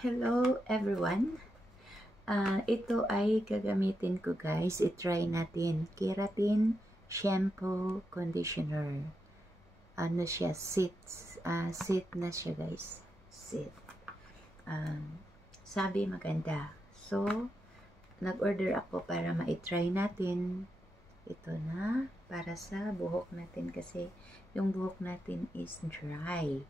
Hello everyone. Ito ay gagamitin ko guys. I-try natin. Keratin Shampoo Conditioner. Ano siya? Sit na siya guys. Sit. Sabi maganda. So, nag-order ako para ma-try natin. Ito na. Para sa buhok natin kasi yung buhok natin is dry.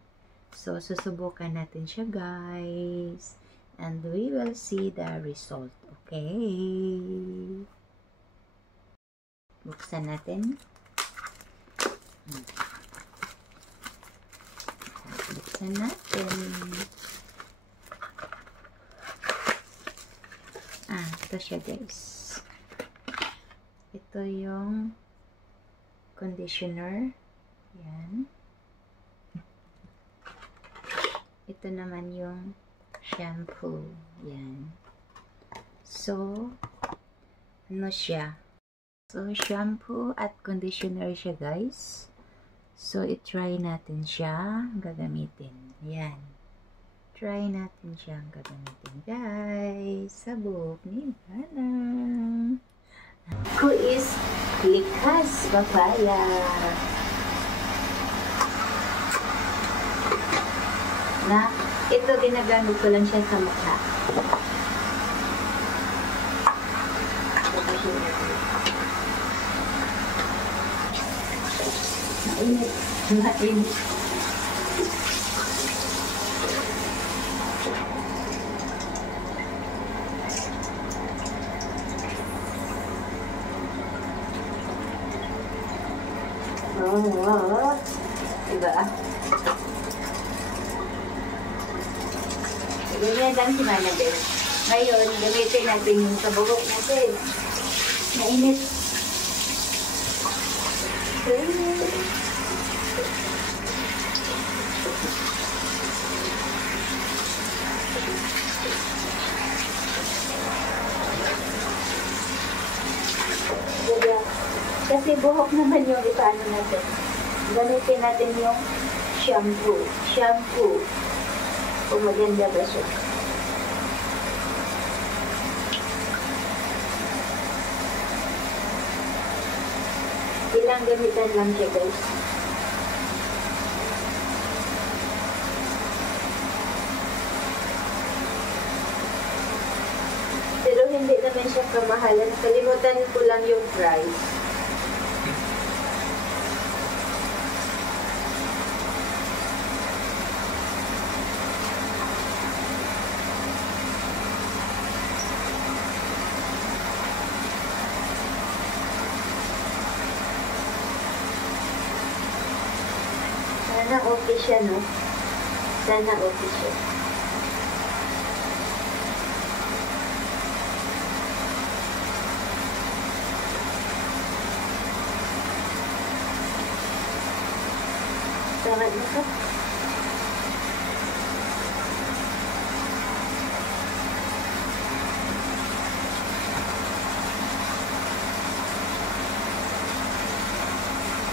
So, susubukan natin siya guys. And we will see the result. Okay? Buksan natin. Buksan natin. Ito siya guys. Ito yung conditioner. Yan. Ito naman yung shampoo. Yan. So, ano siya? So, shampoo at conditioner siya, guys. So, i-try natin siya gagamitin. Yan. Try natin siyang gagamitin, guys. Sa buhok ni Manang. Who is Likas Papaya. Na ito ginagamit ko lang siya sa mukha. Mainit. Mainit. Oh, diba? Ganyan lang si Mana din. Ngayon, gamitin natin yung sa buhok natin. Mainit. Kasi buhok naman yung ipaano natin. Gamitin natin yung shampoo. Shampoo. Kung maganda ba siya. Ilang gamitan lang siya guys. Pero hindi naman siya kamahalan. Kalimutan ko lang yung price. Sana okay siya, no? Sana okay siya. Sangat na ka?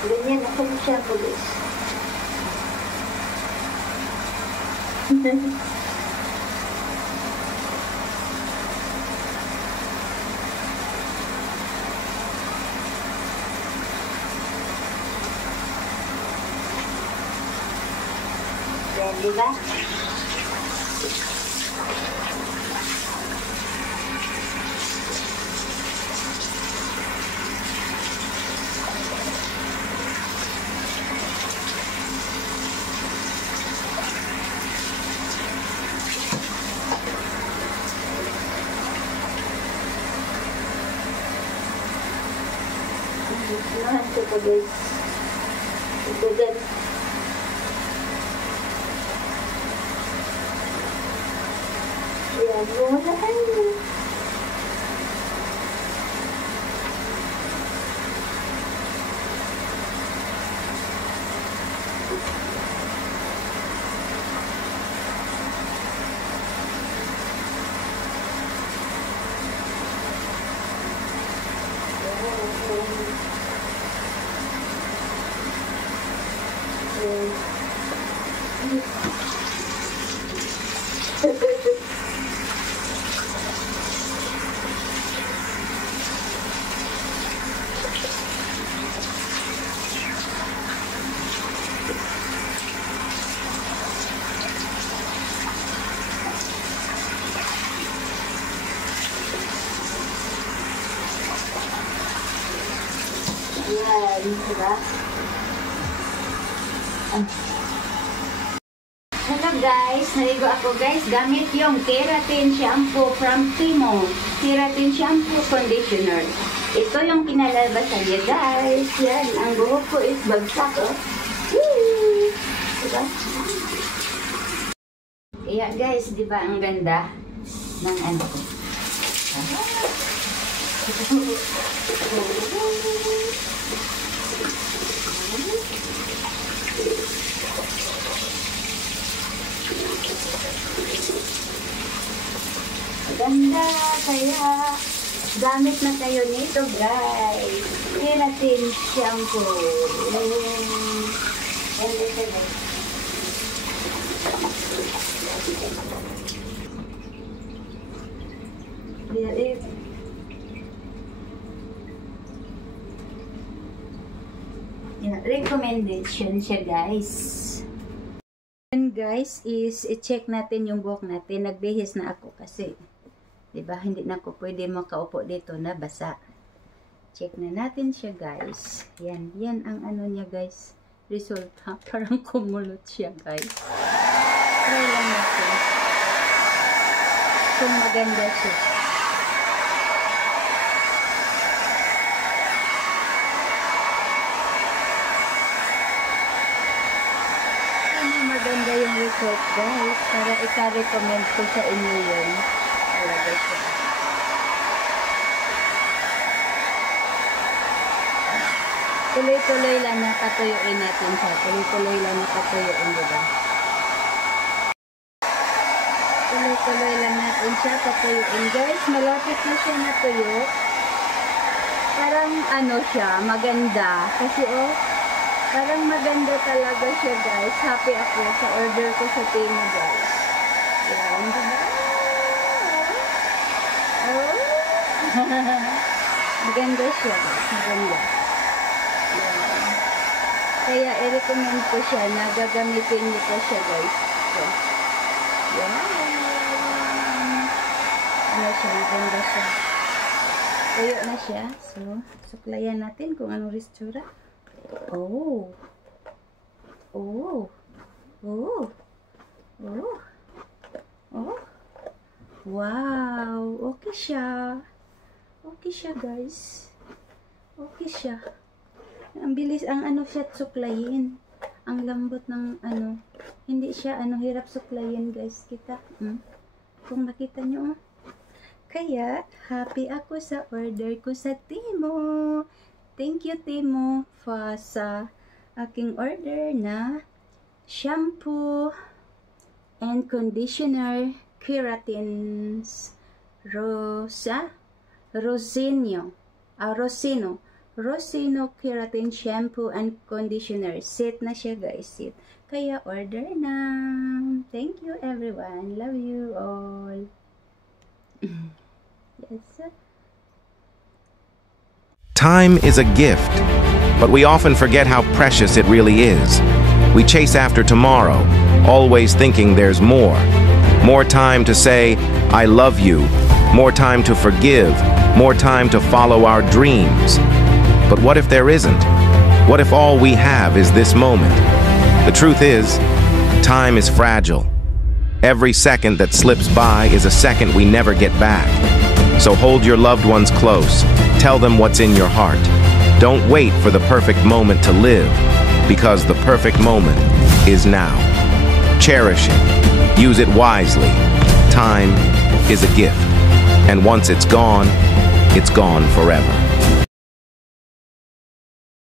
Ganyan ako siya po guys. Yan, diba? Sinahan ko po guys. Ito guys. Ayan, wala kayo. diba? Hello guys, naligo ako guys. Gamit yung keratin shampoo from Timo. Keratin shampoo conditioner. Ito yung kinalabasan niya guys. Yan, ang buhok ko is bagsak oh. Woo! Diba? Kaya guys, diba ang ganda ng ano ko. Ganda, kaya gamit na tayo nito guys. Keratin shampoo. Ganda siya guys. Recommendation siya guys. And guys is i-check natin yung buhok natin. Nagbihis na ako kasi diba hindi na ako pwede makaupo dito na basa. Check na natin siya guys. Yan, yan ang ano niya guys. Result ha. Parang kumulot siya guys. Try lang natin. Kung maganda siya. Maganda yung result guys. Para ika-recommend ko sa inyo yun. Talaga siya. Tuloy-tuloy lang nakatuyuin natin siya. Tuloy-tuloy lang nakatuyuin, diba? Tuloy-tuloy lang natin siya patuyuin. Guys, malapit na siya natuyo. Parang ano siya, maganda. Kasi oh, parang maganda talaga siya guys. Happy ako sa order ko sa Temu guys. Yan, diba? Oh. Maganda siya guys. Maganda. Yan. Kaya i-recommend ko siya na gagamitin niyo po siya guys. So, yan. Ano siya? Maganda siya. Tuyo na siya. So, suklayan natin kung anong restura. Oh. Oh. Oh. Oh. Oh. Wow. Okay siya. Okay siya, guys. Okay siya. Ang bilis ang ano siya suklayin. Ang lambot ng ano. Hindi siya ano hirap suklayin, guys. Kita. Kung makita nyo. Kaya happy ako sa order ko sa Temu. Thank you Temu sa aking order na shampoo and conditioner keratins Rosino keratin shampoo and conditioner. Set na siya guys, set. Kaya order na. Thank you everyone. Love you all. Yes, sir. Time is a gift, but we often forget how precious it really is. We chase after tomorrow, always thinking there's more. More time to say, I love you. More time to forgive. More time to follow our dreams. But what if there isn't? What if all we have is this moment? The truth is, time is fragile. Every second that slips by is a second we never get back. So hold your loved ones close. Tell them what's in your heart. Don't wait for the perfect moment to live, because the perfect moment is now. Cherish it. Use it wisely. Time is a gift, and once it's gone forever.